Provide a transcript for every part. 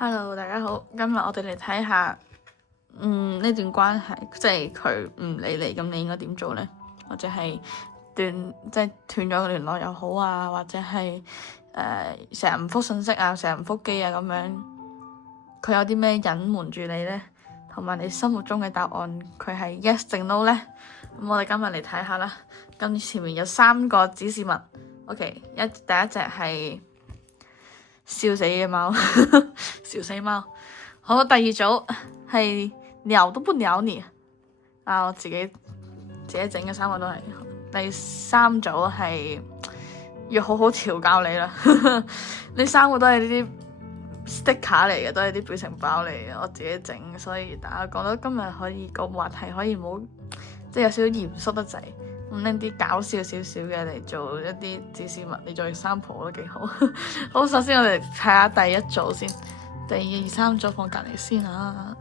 Hello，大家好，今日我哋嚟睇下，呢段關係，即係佢唔理你，咁你應該點做呢？或者係即係斷咗個聯絡又好啊，或者係成日唔覆信息啊，成日唔覆機啊咁樣，佢有啲咩隱瞞住你呢？同埋你心目中嘅答案，佢係 yes 定 no 呢？咁我哋今日嚟睇下啦。咁前面有3個指示物，OK，第一隻係笑死嘅貓，笑死貓。好，第二組係鳥都不鳥你啊，我自己整嘅3個都係。第3組係要好好調教你啦，呢3個都係呢啲 sticker 嚟嘅，都係啲表情包嚟嘅，我自己整，所以大家覺得今日可以個話題可以唔好即係有少少嚴肅得滯，咁拎啲搞笑少少嘅嚟做一啲指示物，你做example都幾好。好，首先我哋睇下第一組先，第2、3組放隔離先啊。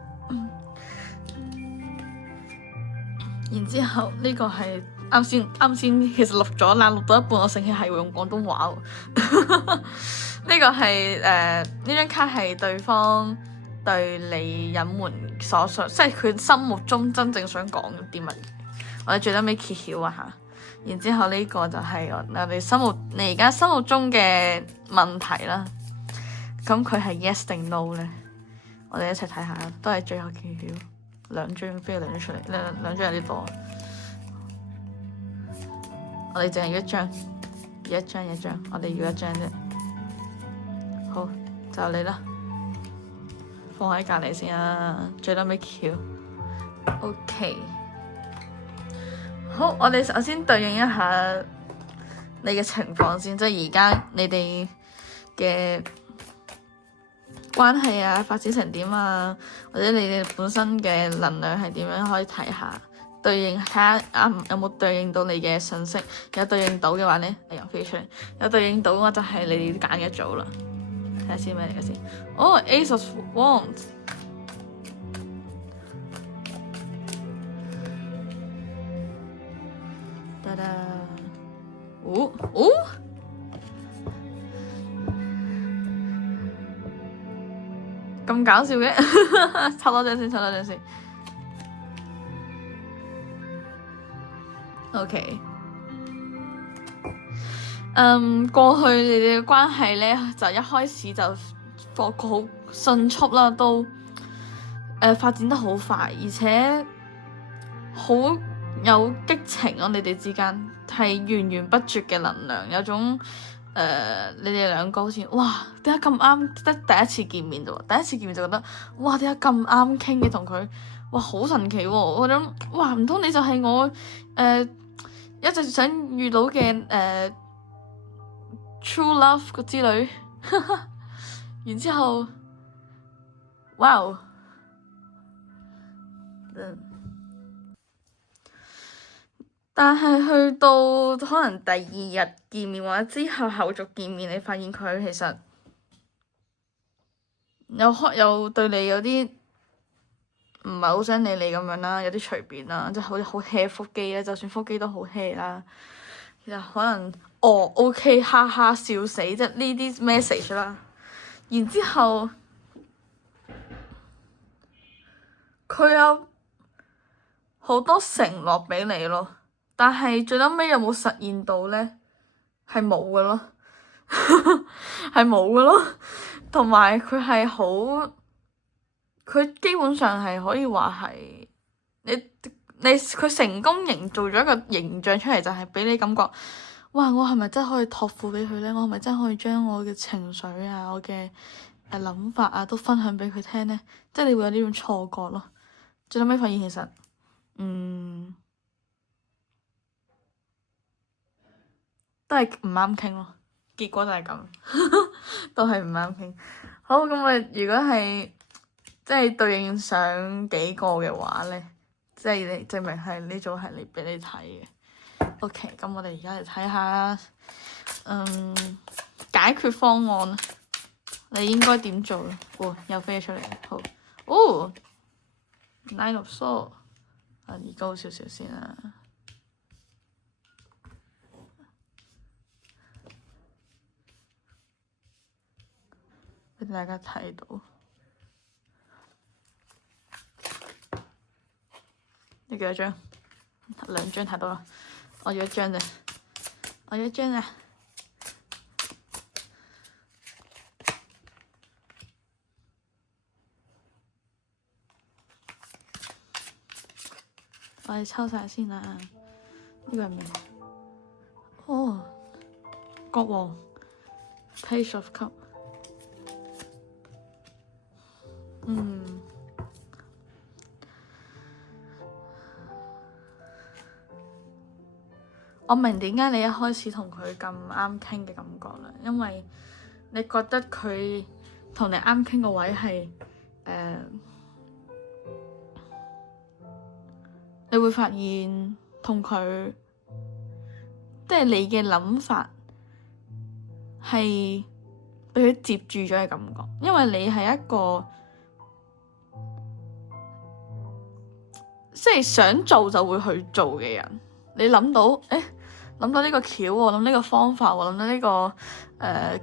然之後呢個係啱先，其實錄咗啦，錄到一半我醒起係會用廣東話喎。呢個係呢張卡係對方對你隱瞞所想，即係佢心目中真正想講啲乜嘢，我哋最尾揭曉啊嚇。然之後呢個就係我哋你而家心目中嘅問題啦。咁佢係 yes 定 no 呢？我哋一齊睇下，都係最後揭曉。2張，邊個2張出嚟？兩張有啲多。我哋淨係一張，一張，我哋要1張啫。好，就你啦，放喺隔離先啊，最尾橋。OK， 好，我哋首先對應一下你嘅情況先，即係而家你哋嘅關係啊，發展成點啊，或者你哋本身嘅能量係點樣，可以睇下對應，睇下啱有冇對應到你嘅信息。有對應到嘅話呢，飛出嚟；有對應到嘅話就係你哋揀嘅組啦。睇下先咩嚟嘅先。哦，Ace of Wands。噠噠。咁搞笑嘅，抽多張先。OK， 過去你哋嘅關係呢，就一開始就好迅速啦，都發展得好快，而且好有激情咯，你哋之間係源源不絕嘅能量，有種你哋兩個好似哇，點解咁啱？得第一次見面啫喎，第一次見面就覺得哇，點解咁啱傾嘅同佢？哇，好神奇喎！我諗哇，唔通你就係我一直想遇到嘅true love 之類。然之後，哇哦！但係去到可能第2日見面或者之後後續見面，你發現佢其實有對你有啲唔係好想理你咁樣啦，有啲隨便啦，即係好似好 hea 腹肌啦，就算腹肌都好 hea 啦。其實可能OK 哈哈笑死，即係呢啲 message 啦。然之後佢有好多承諾俾你咯。但係最尾有冇實現到呢？係冇嘅咯，係冇嘅咯。同埋佢係好，佢基本上係可以話係佢成功營造咗一個形象出嚟，就係俾你感覺，哇！我係咪真係可以託付俾佢呢？我係咪真係可以將我嘅情緒啊、我嘅諗法啊都分享俾佢聽呢？即係你會有呢種錯覺咯。最尾發現其實，都係唔啱傾咯，結果就係咁，都係唔啱傾。好，咁我哋如果係即係對應上幾個嘅話呢，即係你證明係呢組係俾你睇嘅。OK，咁我哋而家嚟睇下，解決方案，你應該點做咧？又飛咗出嚟，好，Nine of Swords，移高少少先啦。俾大家睇到你幾多張？2張太多啦，我要1張啫，我要1張啊！我哋抽晒先啦，呢個係咩？哦，國王 Page of Cup。我明點解你一開始同佢咁啱傾嘅感覺啦，因為你覺得佢同你啱傾個位係你會發現同佢即係你嘅諗法係俾佢接住咗嘅感覺，因為你係一個即係想做就會去做嘅人。你諗到諗到呢個橋喎，諗呢個方法喎，諗到呢個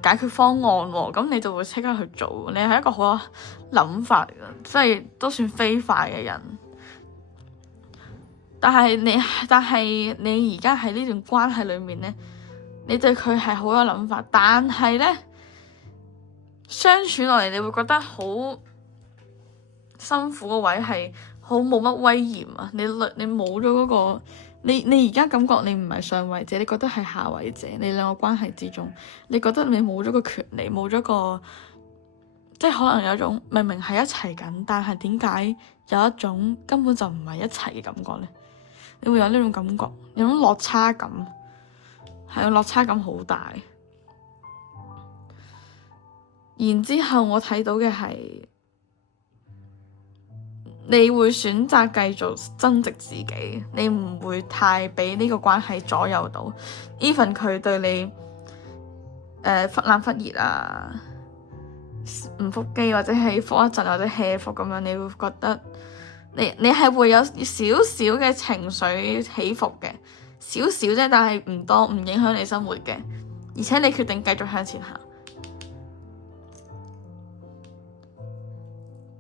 解決方案喎，咁你就會即刻去做。你係一個好有諗法嘅，即係都算飛快嘅人。但係你而家喺呢段關係裏面咧，你對佢係好有諗法，但係咧相處落嚟，你會覺得好辛苦個位係好冇乜威嚴啊！你冇咗嗰個。你而家感覺你唔係上位者，你覺得係下位者。你兩個關係之中，你覺得你冇咗個權利，冇咗個即係可能有種明明係一齊緊，但係點解有一種根本就唔係一齊嘅感覺呢？你會有呢種感覺，有種落差感，係個落差感好大。然之後我睇到嘅係，你會選擇繼續增值自己，你唔會太俾呢個關係左右到。even 佢對你忽冷忽熱啊，唔覆機或者係覆一陣或者 hea 覆咁樣，你會覺得你係會有少少嘅情緒起伏嘅，少少啫，但係唔多，唔影響你生活嘅，而且你決定繼續向前行。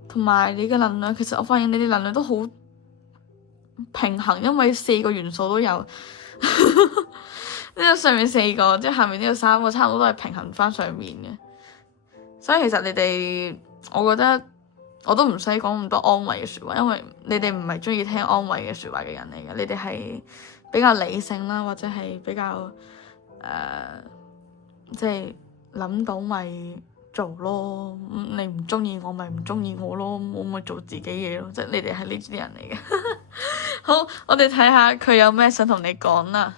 同埋你嘅能量，其實我發現你哋能量都好平衡，因為4個元素都有，呢個上面4個，即係下面呢個3個，差唔多都係平衡翻上面嘅。所以其實你哋，我覺得我都唔使講咁多安慰嘅説話，因為你哋唔係中意聽安慰嘅説話嘅人嚟嘅，你哋係比較理性啦，或者係比較即係諗到咪做咯，你唔中意我咪唔中意我咯，我咪做自己嘢咯，即係你哋係呢啲人嚟嘅。好，我哋睇下佢有咩想同你講啦。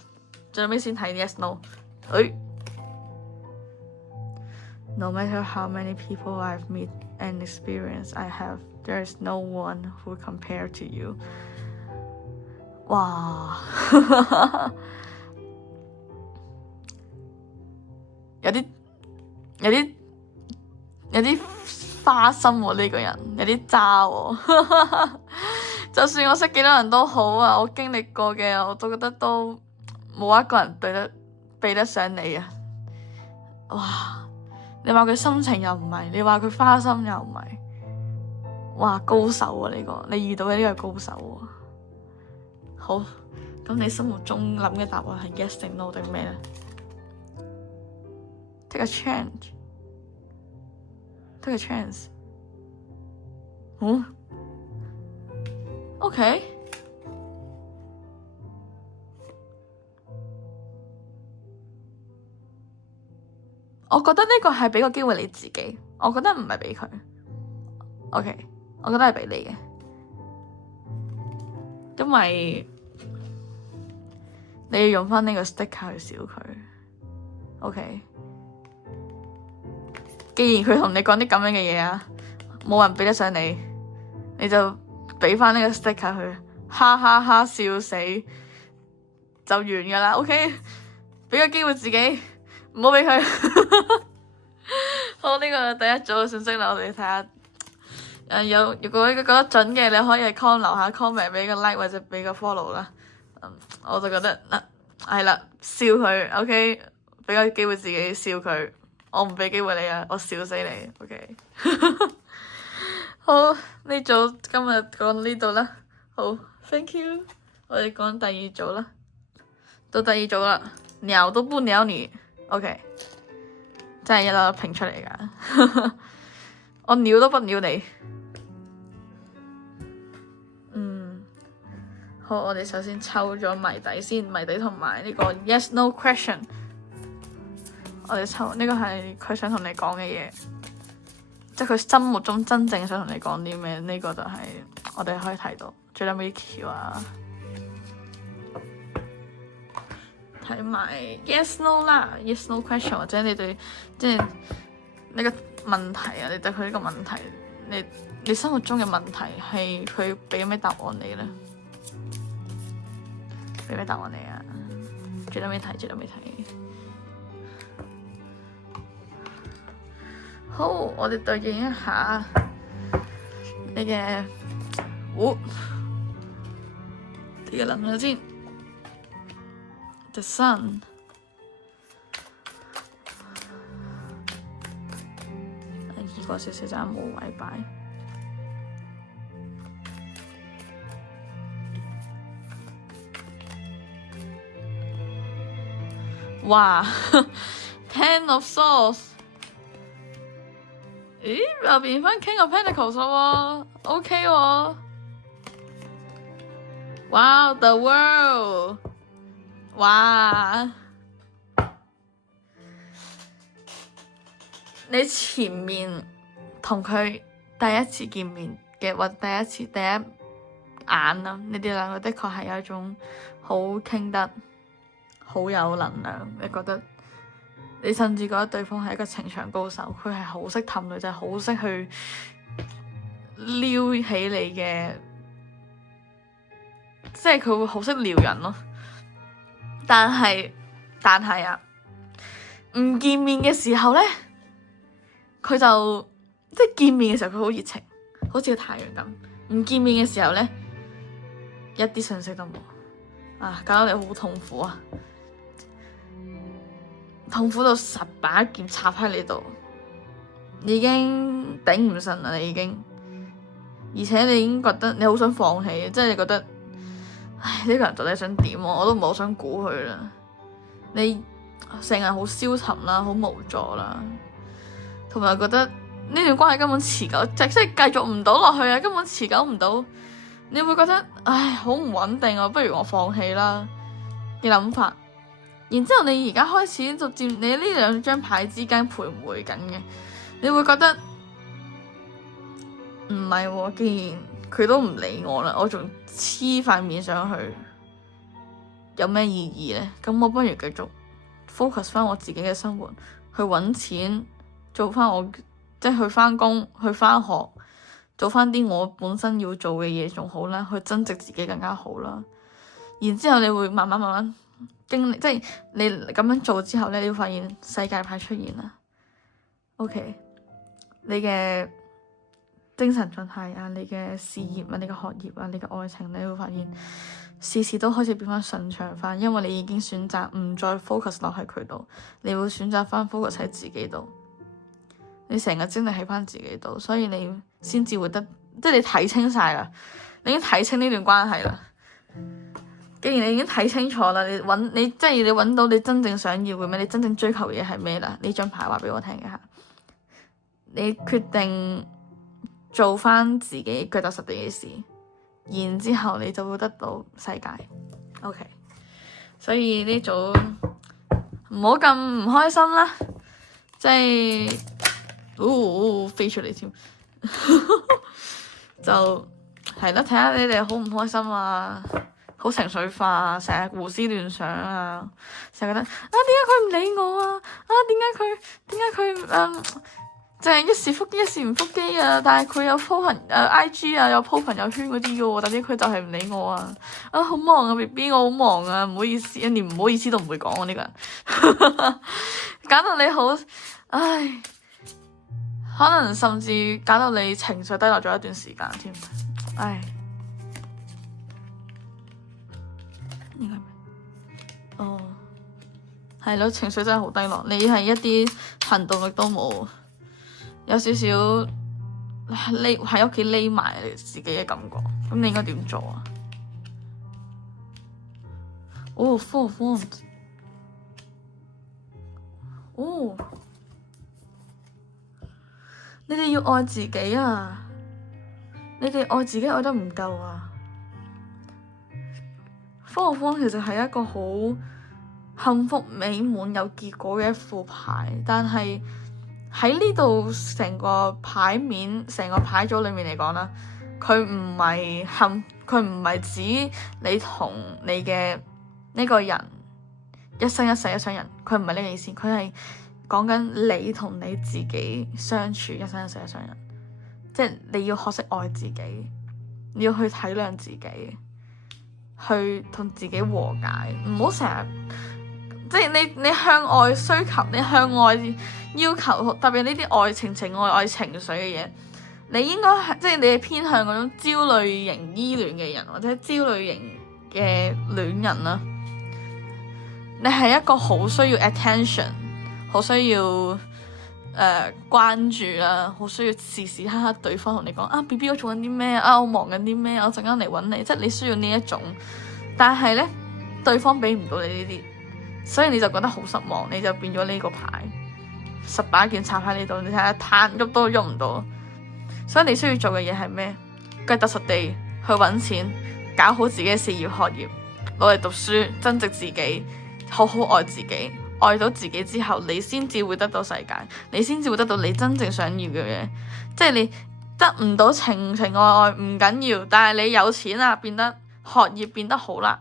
最尾先睇 yes no。No matter how many people I've met and experience I have, there is no one who compare to you。哇，有啲花心喎，呢個人有啲渣喎。就算我識幾多人都好啊，我經歷過嘅我都覺得都冇一個人比得上你啊！哇，你話佢深情又唔係，你話佢花心又唔係，哇，高手啊！呢個你遇到嘅呢個高手啊！好，咁你心目中諗嘅答案係 yes 定 no 定咩咧？Take a chance。Take a chance。OK。我覺得呢個係俾個機會你自己，我覺得唔係俾佢。OK， 我覺得係俾你嘅，因為你要用翻呢個 sticker 去笑佢。OK。既然佢同你講啲咁樣嘅嘢啊，冇人比得上你，你就俾翻呢個 sticker 佢，哈哈哈笑死就完噶啦。OK， 俾個機會自己，唔好俾佢。好，呢個第一組嘅信息啦，我哋睇下。如果覺得準嘅，你可以留下 comment， 俾個 like 或者俾個 follow 啦。我就覺得係啦，笑佢 OK， 俾個機會自己笑佢。我唔俾機會你啊！我笑死你，OK。好，呢組今日講到呢度啦，好。Thank you。我哋講第二組啦，到第二組啦，鳥都不鳥你，OK， 真係一粒拼出嚟㗎。我鳥都不鳥你。好，我哋首先抽咗謎底先，謎底同埋呢個 Yes No Question。我哋抽呢個係佢想同你講嘅嘢，即係佢心目中真正想同你講啲咩？呢個就係我哋可以睇到。最尾橋啊，睇埋 Yes No 啦 ，Yes No Question 或者你對即係呢個問題啊，你對佢呢個問題，你心目中嘅問題係佢俾咩答案你咧？俾咩答案你啊？最尾睇，最尾睇。好，我哋對應一下你嘅，你嘅諗下先。The Sun， 移過少少就冇位擺。哇，Ten of Swords， 咦又變返 King of Pentacles 喎 ，OK 喎。哇 ，The World， 哇！你前面同佢第一次見面嘅或第一眼啊，你哋兩個的確係有一種好傾得。好有能量，你覺得你甚至覺得對方係一個情場高手，佢係好識氹女仔，好識去撩起你嘅，即係佢會好識撩人咯。但係啊，唔見面嘅時候咧，佢就即係見面嘅時候佢好熱情，好似個太陽咁。唔見面嘅時候咧，一啲信息都冇啊，搞到你好痛苦啊！痛苦到10把劍插喺你度，你已經頂唔順啦，你已經，而且你已經覺得你好想放棄，即係你覺得，唉，呢個人到底想點我都唔係好想估佢啦。你成日好消沉啦，好無助啦，同埋覺得呢段關係根本持久，即係繼續唔到落去啊，根本持久唔到。你會覺得唉，好唔穩定啊，不如我放棄啦嘅諗法。然之後你而家開始逐漸你呢兩張牌之間徘徊緊嘅，你會覺得唔係喎，既然佢都唔理我啦，我仲黐塊面上去，有咩意義呢？咁我不如繼續 focus 翻我自己嘅生活，去揾錢，做翻我即係去翻工，去翻學，做翻啲我本身要做嘅嘢仲好啦，去增值自己更加好啦。然之後你會慢慢經歷，即係你咁樣做之後咧，你會發現世界牌出現啦。OK， 你嘅精神狀態啊，你嘅事業啊，你嘅學業啊，你嘅愛情，你會發現事事都開始變翻順暢翻，因為你已經選擇唔再 focus 落喺佢度，你會選擇翻 focus 喺自己度。你成個精力喺翻自己度，所以你先至會得，即係你睇清晒啦，你已經睇清呢段關係啦。既然你已經睇清楚啦，你即係你揾到你真正想要嘅咩？你真正追求嘅嘢係咩啦？呢張牌話俾我聽嘅吓，你決定做翻自己腳踏實地嘅事，然之後你就會得到世界。OK， 所以呢組唔好咁唔開心啦，即係飛出嚟添，就係啦，睇下你哋好唔開心啊！好情緒化啊，成日胡思亂想啊，成日覺得啊，點解佢唔理我啊？啊，點解佢就係一時復機一時唔復機啊？但係佢有 po IG 啊，有 po 朋友圈嗰啲嘅喎，但係佢就係唔理我啊！啊，好忙啊 BB， 我好忙啊，唔好意思，連唔好意思都唔會講啊呢個人，搞到你好唉，可能甚至搞到你情緒低落咗一段時間添，唉。應該咩？哦，係咯，情緒真係好低落。你係一啲行動力都冇，有少少匿喺屋企匿埋自己嘅感覺。咁你應該點做啊？哦，forward。哦，你哋要愛自己啊！你哋愛自己愛得唔夠啊！forward 其實係一個好幸福美滿有結果嘅一副牌，但係喺呢度成個牌面、成個牌組裡面嚟講啦，佢唔係指你同你嘅呢個人一生一世一雙人，佢唔係呢個意思，佢係講緊你同你自己相處一生一世一雙人，即係你要學識愛自己，你要去體諒自己，去同自己和解，唔好成日。即係你向外需求，你向外要求，特別呢啲愛情愛情緒嘅嘢，你應該係即係你係偏向嗰種焦慮型依戀嘅人，或者焦慮型嘅戀人啦。你係一個好需要 attention， 好需要關注啦，好需要時時刻刻對方同你講啊 BB 我做緊啲咩啊，我忙緊啲咩，我陣間嚟揾你，即係你需要呢一種。但係咧，對方俾唔到你呢啲。所以你就覺得好失望，你就變咗呢個牌，10把劍插喺呢度，你睇下攤喐都喐唔到。所以你需要做嘅嘢係咩？腳踏實地去揾錢，搞好自己嘅事業學業，攞嚟讀書，增值自己，好好愛自己。愛到自己之後，你先至會得到世界，你先至會得到你真正想要嘅嘢。即係你得唔到情情愛愛唔緊要，但係你有錢啦，變得學業變得好啦，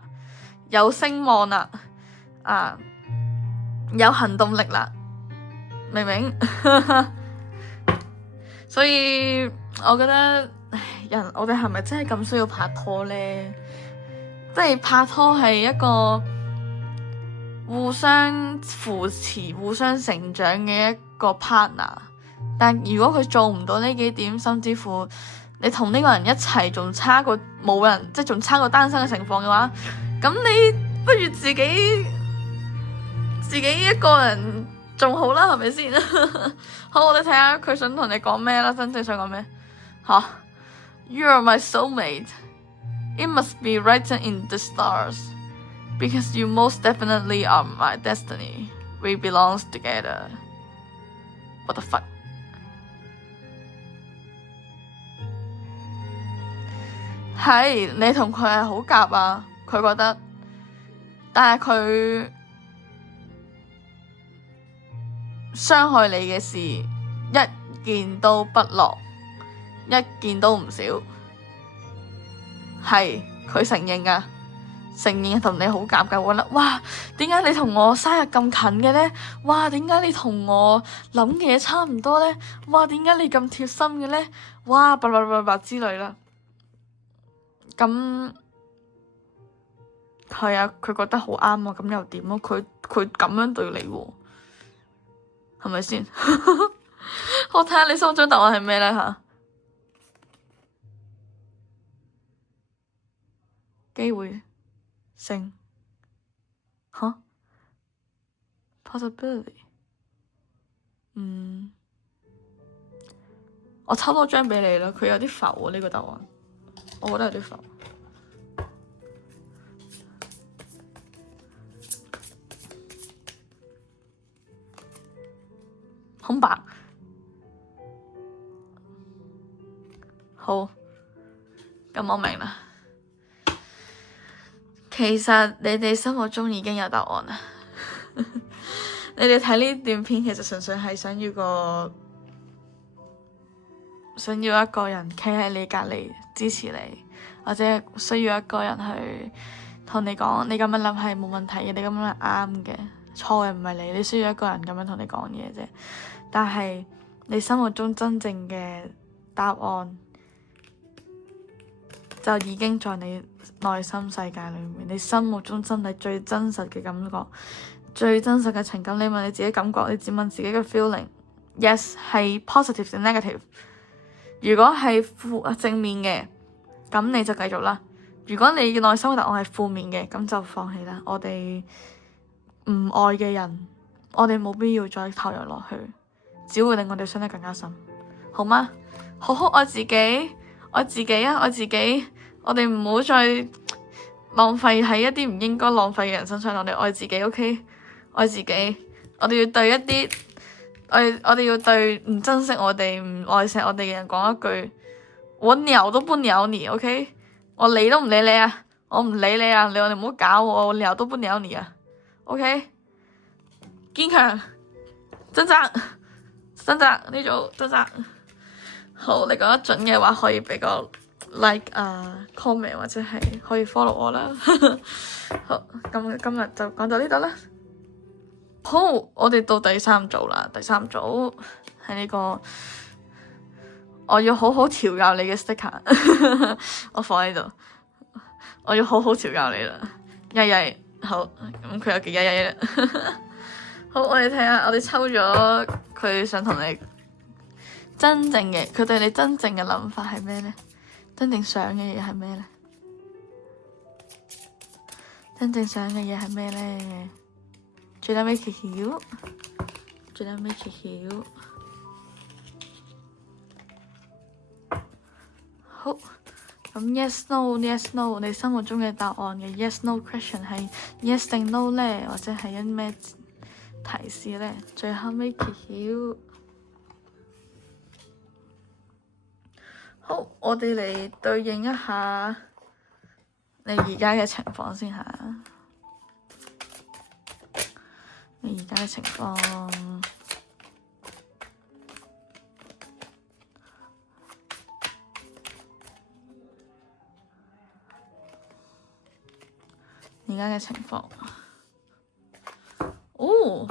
有聲望啦。有行動力啦，明唔明？所以我覺得，我哋係咪真係咁需要拍拖呢？即係拍拖係一個互相扶持、互相成長嘅一個 partner。但如果佢做唔到呢幾點，甚至乎你同呢個人一齊仲差過冇人，即係仲差過單身嘅情況嘅話，咁你不如自己一個人仲好啦，係咪先？好，我哋睇下佢想同你講咩啦，真正想講咩？吓 You are my soulmate. It must be written in the stars, because you most definitely are my destiny. We belong together. What the fuck? 係你同佢係好夾啊，佢覺得，但係佢傷害你嘅事一件都不落，一件都唔少。係佢承認啊，承認同你好夾㗎。我覺得哇，點解你同我生日咁近嘅呢？哇，點解你同我諗嘅嘢差唔多呢？哇，點解你咁貼心嘅呢？哇，叭叭叭叭之類啦。咁係啊，佢覺得好啱啊，咁又點啊？佢咁樣對你喎，係咪先？我睇下你心中答案係咩呢？吓？機會性吓 possibility。我抽多張俾你啦，佢有啲浮啊呢個答案，我覺得有啲浮。空白。好，咁我明啦。其實你哋心目中已經有答案啦。你哋睇呢段片，其實純粹係想要一個人企喺你隔籬支持你，或者需要一個人去同你講，你咁樣諗係冇問題嘅，你咁樣係啱嘅，錯嘅唔係你，你需要一個人咁樣同你講嘢啫。但係你心目中真正嘅答案就已經在你內心世界裏面，你心目中真係最真實嘅感覺，最真實嘅情感。你問你自己感覺，你只問自己嘅 feeling。Yes 係 positive 定 negative？ 如果係正面嘅，咁你就繼續啦。如果你嘅內心嘅答案係負面嘅，咁就放棄啦。我哋唔愛嘅人，我哋冇必要再投入落去，只會令我哋傷得更加深，好嗎？好好愛自己，愛自己啊，愛自己。我哋唔好再浪費喺一啲唔應該浪費嘅人身上。我哋愛自己，OK？愛自己，我哋要對一啲我哋要對唔珍惜我哋、唔愛錫我哋嘅人講一句：我鳥都不鳥你，OK？我理都唔理你啊！我唔理你啊！你哋唔好搞我，我鳥都不鳥你啊！OK？堅強，掙扎，掙扎呢組掙扎。好，你講得準嘅話，可以俾個 like 啊、comment 或者係可以 follow 我啦。好，咁今日就講到呢度啦。好，我哋到第三組啦。第三組係呢個，我要好好調教你嘅 sticker。我放喺度，我要好好調教你啦。曳曳，好，咁佢有幾曳曳啦。好，我哋睇下，我哋抽咗佢想同你。真正嘅佢對你真正嘅諗法係咩呢？真正想嘅嘢係咩呢？真正想嘅嘢係咩呢？最撚尾揭曉，最撚尾揭曉。好，咁 yes no yes no，你心目中嘅答案嘅 yes no question 係 yes 定 no 呢？或者係因咩提示呢？最後尾揭曉。好，我哋嚟對應一下你而家嘅情況先下。你而家嘅情況，而家嘅情況，哦，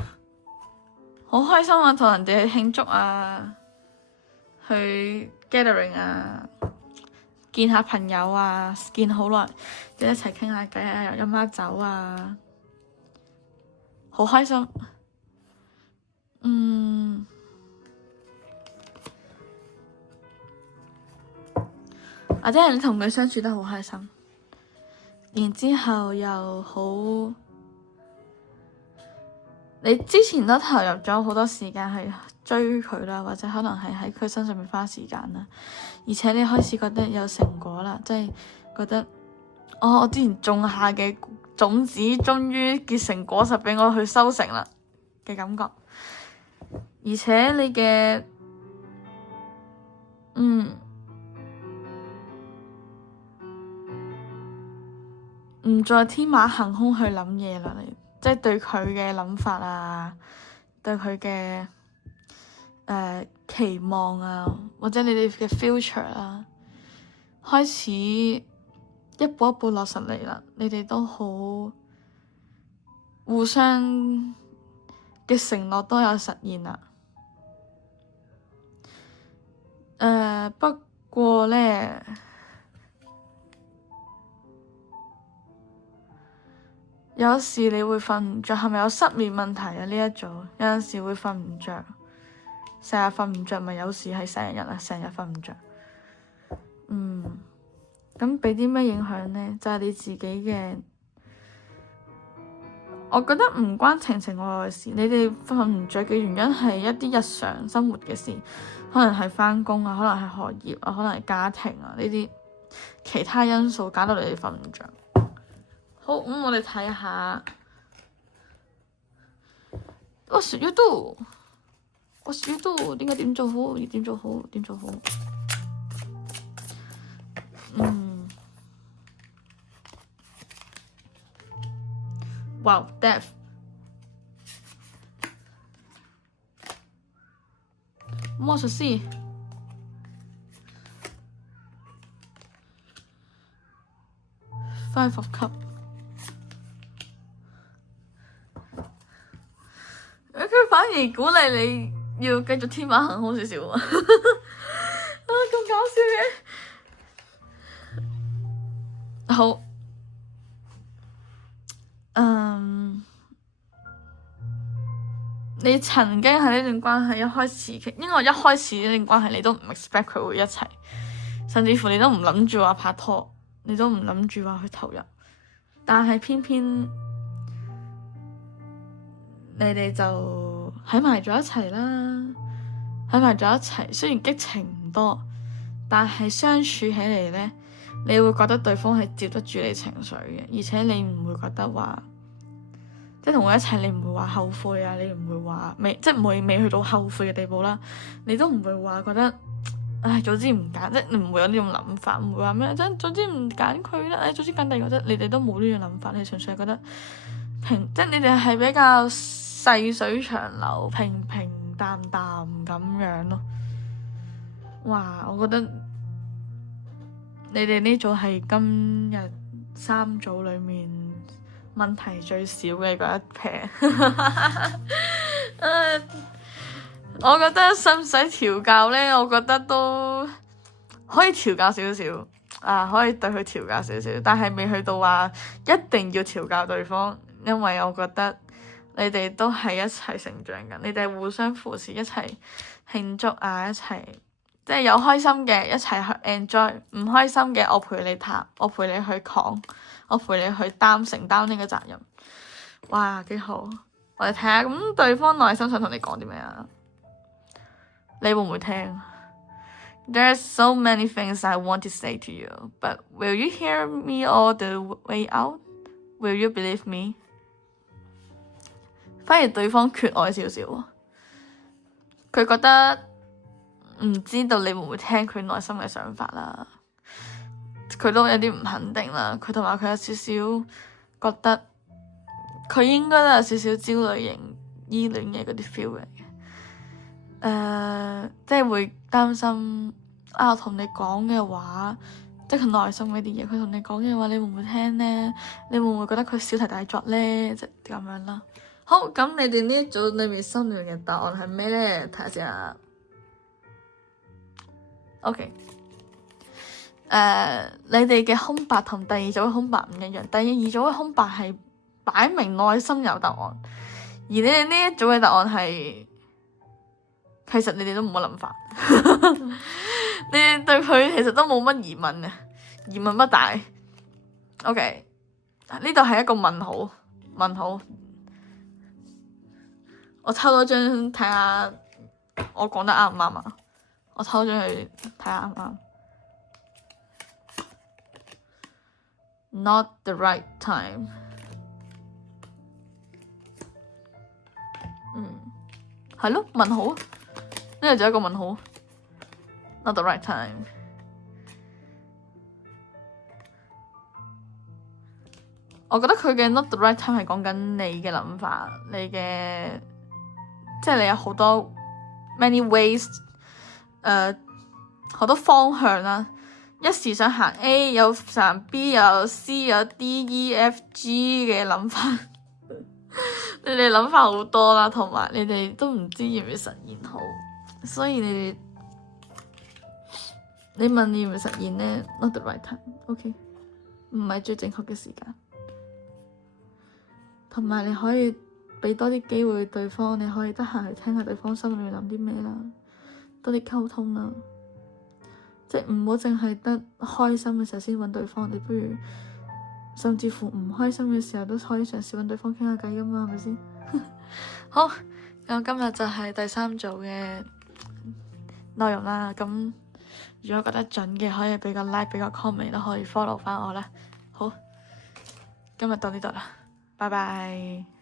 好開心啊！同人哋去慶祝啊，去 gathering 啊，見下朋友啊，見好耐，一齊傾下偈啊，又飲下酒啊，好開心。或者係你同佢相處得好開心，然之後又好，你之前都投入咗好多時間去追佢啦，或者可能係喺佢身上面花時間啦，而且你開始覺得有成果啦，即係覺得我之前種下嘅種子終於結成果實俾我去收成啦嘅感覺，而且你嘅唔再天馬行空去諗嘢啦，你即係對佢嘅諗法啊，對佢嘅期望啊，或者你哋嘅 future 啊，開始一步一步落實嚟啦。你哋都好互相嘅承諾都有實現啦。不過咧，有時你會瞓唔着，係咪有失眠問題啊？呢一組有陣時會瞓唔着，成日瞓唔着，咪有時係成日啊，成日瞓唔着。咁俾啲咩影響呢？就係你自己嘅，我覺得唔關情情愛愛事。你哋瞓唔着嘅原因係一啲日常生活嘅事，可能係返工啊，可能係學業啊，可能係家庭啊，呢啲其他因素搞到你哋瞓唔着。好，我哋睇下 What should you do？ What should you do？ 應該點做好？點做好？點做好？Wow, death。魔術師。Five of Cups。佢反而鼓勵你要繼續天馬行空少少啊！咁搞笑嘅。好。你曾經喺呢段關係一開始，因為一開始呢段關係你都唔 expect 佢會一齊，甚至乎你都唔諗住話拍拖，你都唔諗住話去投入，但係偏偏你哋就喺埋咗一齊啦，喺埋咗一齊。雖然激情唔多，但係相處起嚟呢，你會覺得對方係接得住你情緒嘅，而且你唔會覺得話，即係同佢一齊，你唔會話後悔啊，你唔會話即係未去到後悔嘅地步啦，你都唔會話覺得，唉，早知唔揀，即係你唔會有呢種諗法，唔會話咩，早知唔揀佢啦，早知揀第二個啫，你哋都冇呢種諗法，你純粹係覺得即係你哋係比較細水長流、平平淡淡咁樣咯。哇，我覺得你哋呢組係今日3組裡面問題最少嘅嗰一 pair。我覺得使唔使調教呢？我覺得都可以調教少少啊，可以對佢調教少少，但係未去到話一定要調教對方，因為我覺得你哋都係一齊成長緊，你哋互相扶持，一齊慶祝啊，一齊即係有開心嘅一齊去 enjoy， 唔開心嘅我陪你談，我陪你去扛，我陪你去承擔呢個責任。哇，幾好！我哋睇下咁對方內心想同你講啲咩啊？你會唔會聽？There's so many things I want to say to you, but will you hear me all the way out? Will you believe me? 反而對方缺愛少少，佢覺得唔知道你會唔會聽佢內心嘅想法啦，佢都有啲唔肯定啦。佢同埋佢有少少覺得佢應該都有少少焦慮型依戀嘅嗰啲 feel 嚟嘅。即係會擔心啊，我同你講嘅話，即係佢內心嗰啲嘢，佢同你講嘅話，你會唔會聽呢？你會唔會覺得佢小題大作呢？即係咁樣啦。好，咁你哋呢一組裏面心裏面嘅答案係咩呢？睇下先啊。OK，你哋嘅空白同第二組嘅空白唔一樣。第二組嘅空白係擺明內心有答案，而你哋呢一組嘅答案係，其實你哋都冇乜諗法，你哋對佢其實都冇乜疑問嘅，疑問不大。OK，呢度係一個問號，問號。我抽多張睇下，我講得啱唔啱啊？我抽咗去睇下啱唔啱。Not the right time。係咯，問號。呢度就一個問號。Not the right time。我覺得佢嘅 not the right time 係講緊你嘅諗法，你嘅即係你有好多 many ways，好多方向啦。一時想行 A， 有行 B， 有 C， 有 D、E、F、G 嘅諗法。你哋諗法好多啦，同埋你哋都唔知要唔要實現好，所以你問你要唔要實現呢？ Not the right time。OK， 唔係最正確嘅時間。同埋你可以俾多啲機會對方，你可以得閒去聽下對方心裏面諗啲咩啦，多啲溝通啦，即係唔好淨係得開心嘅時候先揾對方，你不如甚至乎唔開心嘅時候都可以嘗試揾對方傾下偈㗎嘛，係咪先？好，咁今日就係第3組嘅內容啦。咁如果覺得準嘅，可以俾個 like， 俾個 comment， 都可以 follow 翻我啦。好，今日到呢度啦。拜拜。